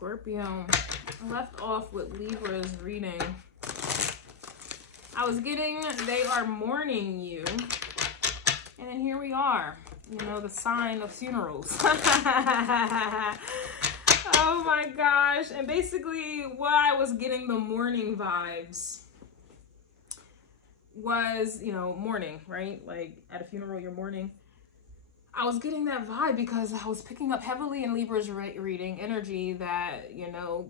Scorpio, I left off with Libra's reading. I was getting, they are mourning you. And then here we are, you know, the sign of funerals. Oh my gosh. And basically what I was getting the mourning vibes was, you know, mourning, right? Like at a funeral, you're mourning. I was getting that vibe because I was picking up heavily in Libra's reading energy that, you know,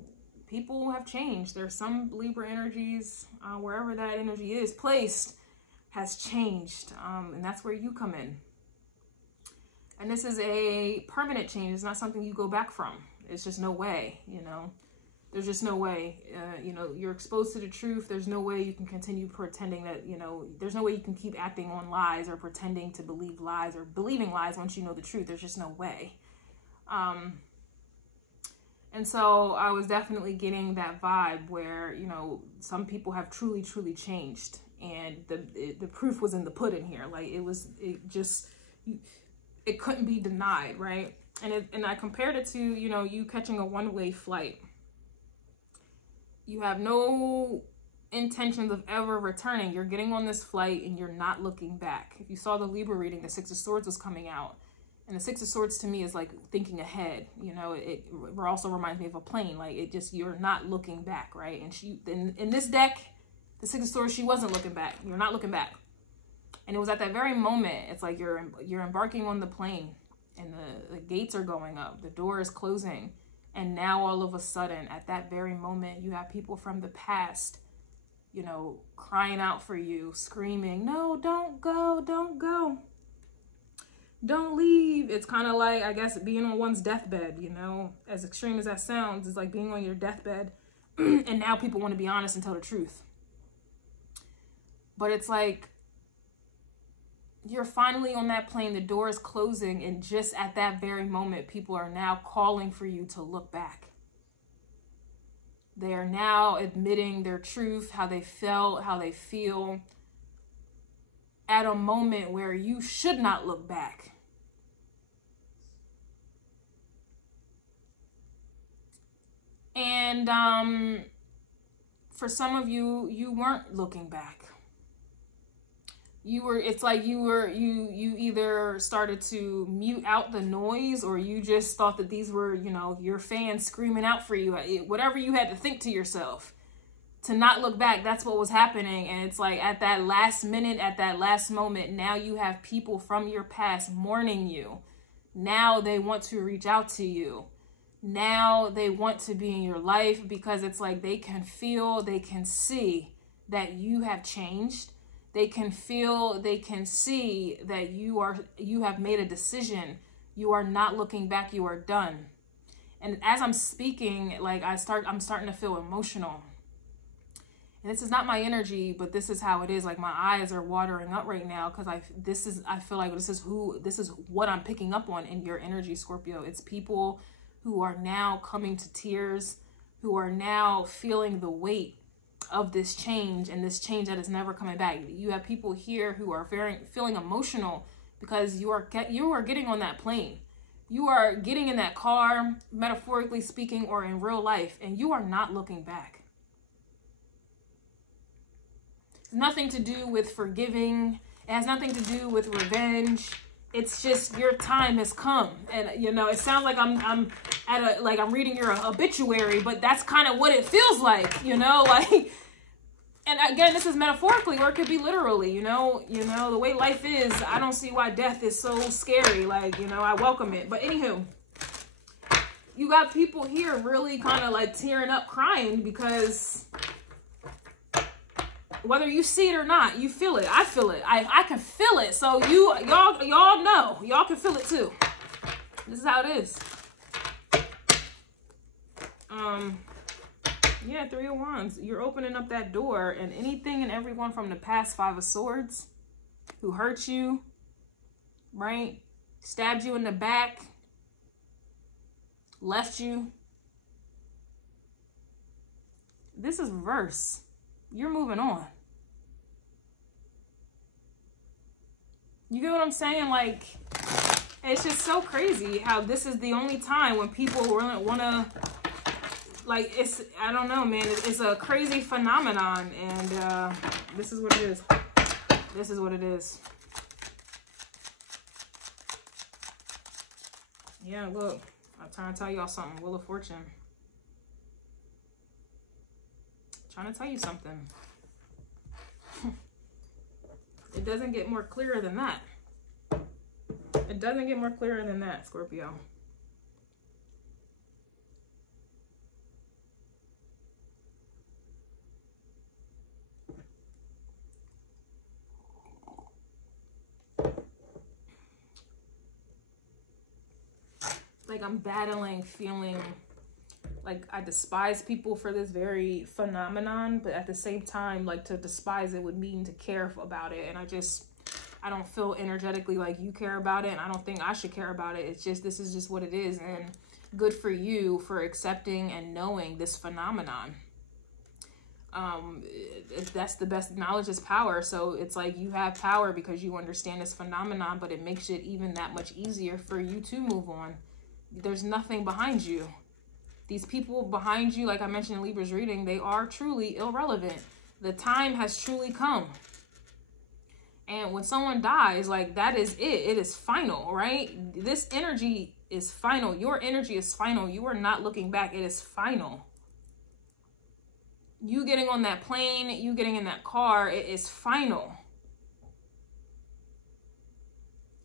people have changed. There's some Libra energies, wherever that energy is placed, has changed. And that's where you come in. And this is a permanent change. It's not something you go back from. It's just no way, you know. There's just no way. You know, you're exposed to the truth. There's no way you can continue pretending that, you know, there's no way you can keep acting on lies or pretending to believe lies or believing lies once you know the truth. There's just no way. And so I was definitely getting that vibe where, you know, some people have truly, truly changed. And the proof was in the pudding here. Like it couldn't be denied, right? And I compared it to, you know, you catching a one-way flight. You have no intentions of ever returning. You're getting on this flight and you're not looking back. If you saw the Libra reading, the Six of Swords was coming out. And the Six of Swords to me is like thinking ahead. You know, it also reminds me of a plane. Like it just, you're not looking back, right? And she, in this deck, the Six of Swords, she wasn't looking back. You're not looking back. And it was at that very moment, it's like you're embarking on the plane and the gates are going up. The door is closing. And now all of a sudden, at that very moment, you have people from the past, you know, crying out for you, screaming, no, don't go, don't go. Don't leave. It's kind of like, I guess, being on one's deathbed, you know, as extreme as that sounds, it's like being on your deathbed. And now people want to be honest and tell the truth. But it's like, you're finally on that plane, the door is closing, and just at that very moment, people are now calling for you to look back. They are now admitting their truth, how they felt, how they feel, at a moment where you should not look back. And for some of you, you weren't looking back. It's like you either started to mute out the noise, or you just thought that these were, you know, your fans screaming out for you. Whatever you had to think to yourself to not look back, that's what was happening. And it's like at that last minute, at that last moment, now you have people from your past mourning you. Now they want to reach out to you. Now they want to be in your life because it's like they can feel, they can see that you have changed. They can feel, they can see that you have made a decision. You are not looking back. You are done. And as I'm speaking, like I'm starting to feel emotional. And this is not my energy, but this is how it is. Like my eyes are watering up right now because I feel like this is what I'm picking up on in your energy, Scorpio. It's people who are now coming to tears, who are now feeling the weight of this change, and this change that is never coming back. You have people here who are feeling emotional because you are getting on that plane. You are getting in that car, metaphorically speaking, or in real life, and you are not looking back. It's nothing to do with forgiving. It has nothing to do with revenge. It's just your time has come. And you know, it sounds like I'm reading your obituary, but that's kind of what it feels like, you know, like, and again, this is metaphorically, or it could be literally, you know, the way life is, I don't see why death is so scary. Like, you know, I welcome it. But anywho, you got people here really kind of like tearing up, crying because whether you see it or not, you feel it. I feel it. I can feel it. So y'all know. Y'all can feel it too. This is how it is. Yeah, Three of Wands. You're opening up that door, and anything and everyone from the past, Five of Swords, who hurt you, right? Stabbed you in the back, left you. This is reverse. You're moving on. You get what I'm saying? Like, it's just so crazy how this is the only time when people want to like, it's, I don't know, man. It's a crazy phenomenon, and this is what it is. This is what it is. Yeah, look, I'm trying to tell y'all something. Wheel of Fortune. Trying to tell you something. It doesn't get more clearer than that. It doesn't get more clearer than that, Scorpio. Like, I'm battling feeling like I despise people for this very phenomenon, but at the same time, like, to despise it would mean to care about it. And I don't feel energetically like you care about it, and I don't think I should care about it. It's just, this is just what it is, and good for you for accepting and knowing this phenomenon. That's the best, knowledge is power. So it's like you have power because you understand this phenomenon, but it makes it even that much easier for you to move on. There's nothing behind you. These people behind you, like I mentioned in Libra's reading, they are truly irrelevant. The time has truly come. And when someone dies, like, that is it. It is final, right? This energy is final. Your energy is final. You are not looking back. It is final. You getting on that plane, you getting in that car, it is final.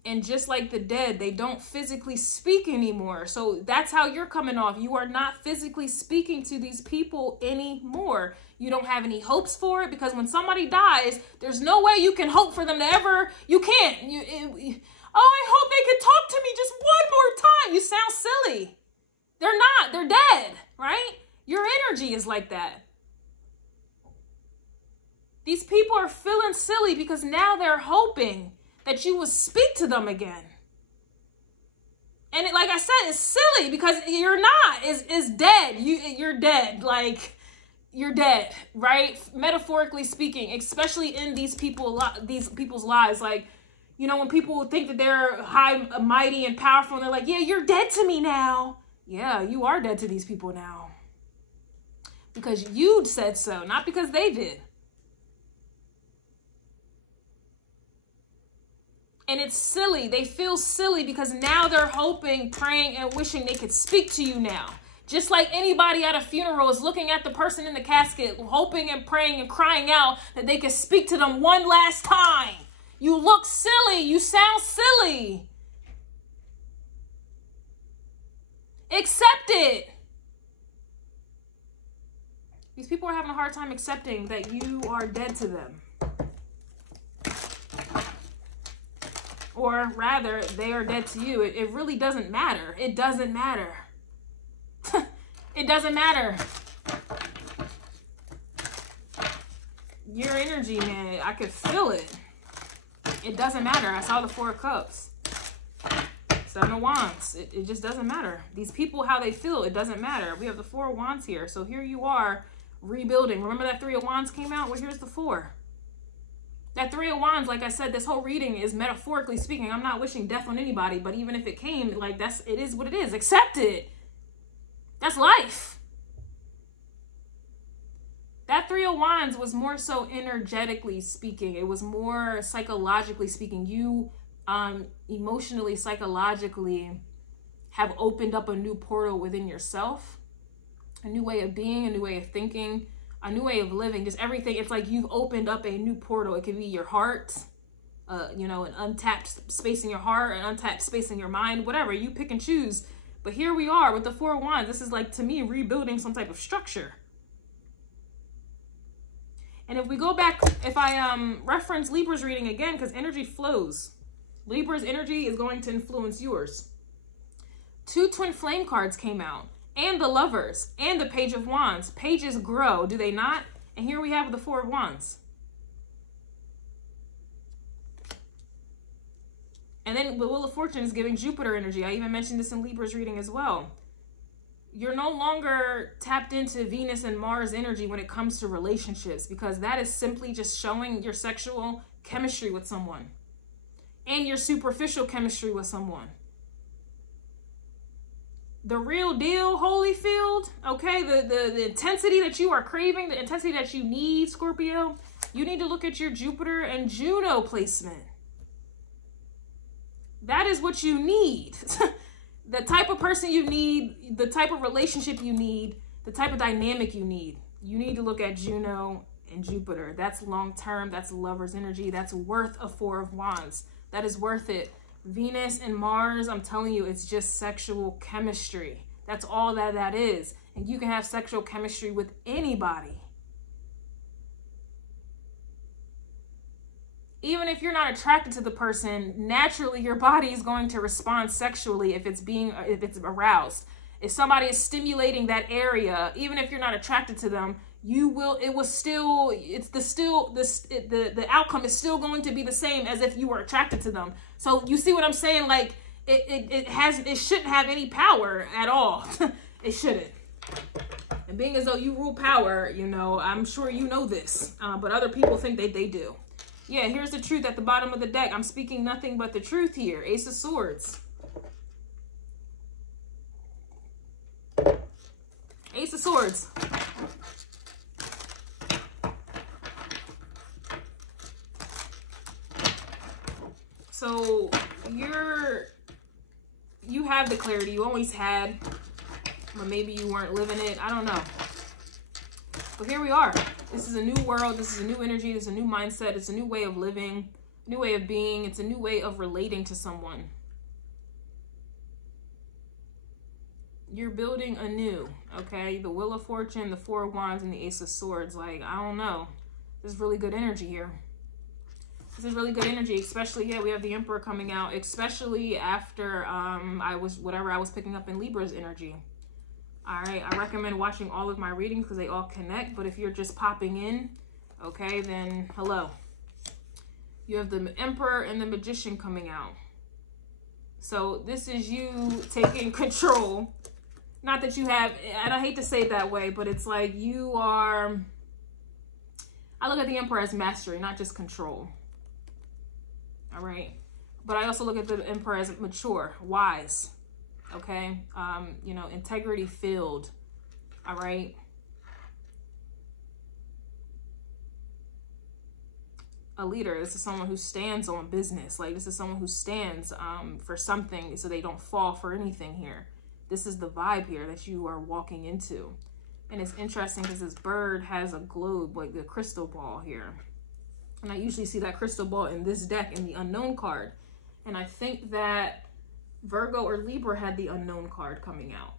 And just like the dead, they don't physically speak anymore. So that's how you're coming off. You are not physically speaking to these people anymore. You don't have any hopes for it, because when somebody dies, there's no way you can hope for them to ever, you can't. Oh, I hope they could talk to me just one more time. You sound silly. They're not, they're dead, right? Your energy is like that. These people are feeling silly because now they're hoping that you will speak to them again. And like I said, it's silly because you're not. It's dead. You're dead. Like, you're dead, right? Metaphorically speaking, especially in these people's lives. Like, you know, when people think that they're high, mighty, and powerful, and they're like, yeah, you're dead to me now. Yeah, you are dead to these people now. Because you said so, not because they did. And it's silly. They feel silly because now they're hoping, praying, and wishing they could speak to you now. Just like anybody at a funeral is looking at the person in the casket, hoping and praying and crying out that they could speak to them one last time. You look silly. You sound silly. Accept it. These people are having a hard time accepting that you are dead to them. Or rather, they are dead to you. It really doesn't matter. It doesn't matter. It doesn't matter. Your energy, man, I could feel it. It doesn't matter. I saw the 4 of Cups. 7 of Wands. It just doesn't matter. These people, how they feel, it doesn't matter. We have the 4 of Wands here. So here you are rebuilding. Remember that 3 of Wands came out? Well, here's the 4. That 3 of Wands, like I said, this whole reading is metaphorically speaking. I'm not wishing death on anybody, but even if it came, like, it is what it is. Accept it. That's life. That 3 of Wands was more so energetically speaking. It was more psychologically speaking. You emotionally, psychologically have opened up a new portal within yourself, a new way of being, a new way of thinking, a new way of living, just everything. It's like you've opened up a new portal. It could be your heart, you know, an untapped space in your heart, an untapped space in your mind, whatever. You pick and choose. But here we are with the 4 of Wands. This is like, to me, rebuilding some type of structure. And if we go back, if I reference Libra's reading again, because energy flows. Libra's energy is going to influence yours. 2 twin flame cards came out. And the Lovers, and the Page of Wands. Pages grow, do they not? And here we have the 4 of Wands. And then the Wheel of Fortune is giving Jupiter energy. I even mentioned this in Libra's reading as well. You're no longer tapped into Venus and Mars energy when it comes to relationships, because that is simply just showing your sexual chemistry with someone and your superficial chemistry with someone. the real deal, Holyfield, okay, the intensity that you are craving, the intensity that you need, Scorpio, you need to look at your Jupiter and Juno placement. That is what you need. The type of person you need, the type of relationship you need, the type of dynamic you need. You need to look at Juno and Jupiter. That's long-term. That's lover's energy. That's worth a 4 of Wands. That is worth it. Venus and Mars, I'm telling you, it's just sexual chemistry. That's all that is. And you can have sexual chemistry with anybody. Even if you're not attracted to the person, naturally your body is going to respond sexually if it's aroused. If somebody is stimulating that area, even if you're not attracted to them, the outcome is still going to be the same as if you were attracted to them. So you see what I'm saying? Like it shouldn't have any power at all. It shouldn't. And being as though you rule power, you know, I'm sure you know this, but other people think that they do. Yeah, here's the truth at the bottom of the deck. I'm speaking nothing but the truth here. Ace of Swords. Ace of Swords. So you have the clarity you always had, but maybe you weren't living it. I don't know. But here we are. This is a new world. This is a new energy. This is a new mindset. It's a new way of living, new way of being. It's a new way of relating to someone. You're building anew, okay? The Wheel of Fortune, the 4 of Wands, and the Ace of Swords. Like, I don't know. There's really good energy here. This is really good energy, especially, yeah, we have the Emperor coming out, especially after I was picking up in Libra's energy. All right, I recommend watching all of my readings because they all connect. But if you're just popping in, okay, then hello. You have the Emperor and the Magician coming out. So this is you taking control. Not that you have, and I hate to say it that way, but it's like you are, I look at the Emperor as mastery, not just control. All right. But I also look at the Emperor as mature, wise. Okay, you know, integrity filled. All right. A leader, this is someone who stands on business. Like, this is someone who stands for something so they don't fall for anything here. This is the vibe here that you are walking into. And it's interesting because this bird has a globe, like the crystal ball here. And I usually see that crystal ball in this deck in the unknown card. And I think that Virgo or Libra had the unknown card coming out.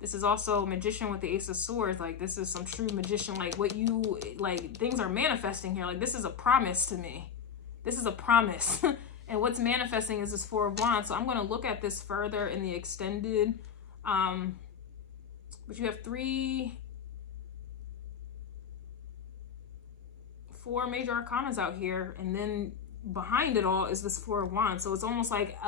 This is also Magician with the Ace of Swords. Like, this is some true magician. Like, what you, like, things are manifesting here. Like, this is a promise to me. This is a promise. And what's manifesting is this 4 of Wands. So I'm going to look at this further in the extended. But you have 4 major arcanas out here, and then behind it all is this 4 of Wands. So it's almost like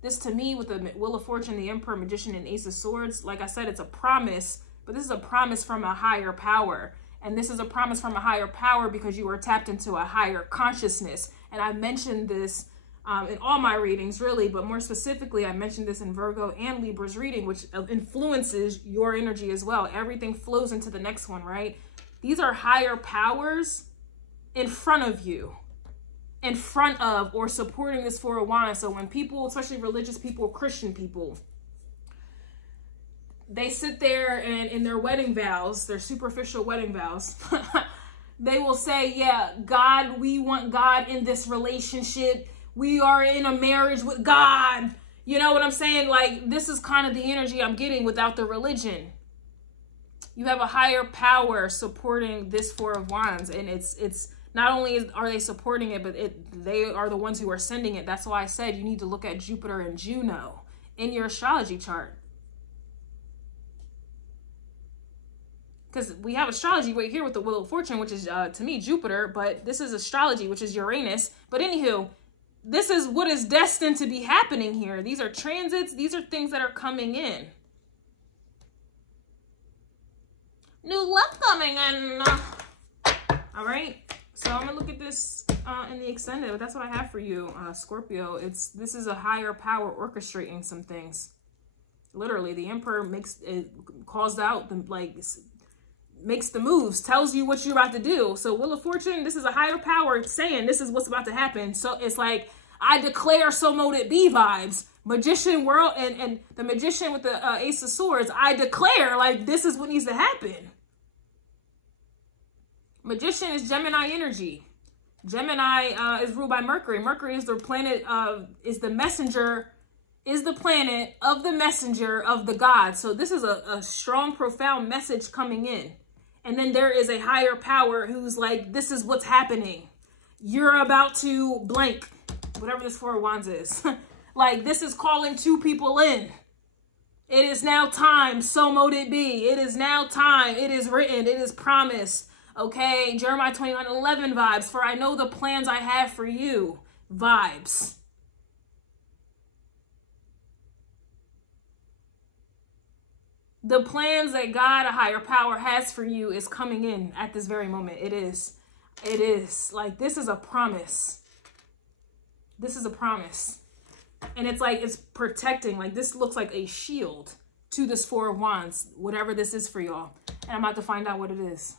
this to me with the Wheel of Fortune, the Emperor, Magician, and Ace of Swords. Like I said, it's a promise, but this is a promise from a higher power. And this is a promise from a higher power because you are tapped into a higher consciousness. And I mentioned this in all my readings, really, but more specifically, I mentioned this in Virgo and Libra's reading, which influences your energy as well. Everything flows into the next one, right? These are higher powers in front of you, in front of or supporting this 4 of Wands. So when people, especially religious people, Christian people, they sit there and in their wedding vows, their superficial wedding vows, they will say, yeah, God, we want God in this relationship. We are in a marriage with God. You know what I'm saying? Like, this is kind of the energy I'm getting without the religion. You have a higher power supporting this 4 of Wands, and it's not only are they supporting it, but they are the ones who are sending it. That's why I said you need to look at Jupiter and Juno in your astrology chart. Because we have astrology right here with the Wheel of Fortune, which is, to me, Jupiter. But this is astrology, which is Uranus. But anywho, this is what is destined to be happening here. These are transits. These are things that are coming in. New love coming in. All right. So I'm gonna look at this in the extended, but that's what I have for you, Scorpio. This is a higher power orchestrating some things. Literally, the Emperor calls out the makes the moves, tells you what you're about to do. So Wheel of Fortune, this is a higher power saying this is what's about to happen. So it's like, I declare, so mote it be vibes. Magician world and the Magician with the Ace of Swords, I declare, like, this is what needs to happen. Magician is Gemini energy. Gemini is ruled by Mercury. Mercury is the planet is the planet of the messenger of the gods. So this is a strong, profound message coming in. And then there is a higher power who's like, this is what's happening. You're about to blank, whatever this Four of Wands is. Like, this is calling two people in. It is now time, so mote it be. It is now time. It is written. It is promised. Okay, Jeremiah 29:11 vibes. For I know the plans I have for you. Vibes. The plans that God, a higher power, has for you is coming in at this very moment. It is. It is. Like, this is a promise. This is a promise. And it's like, it's protecting. Like, this looks like a shield to this Four of Wands, whatever this is for y'all. And I'm about to find out what it is.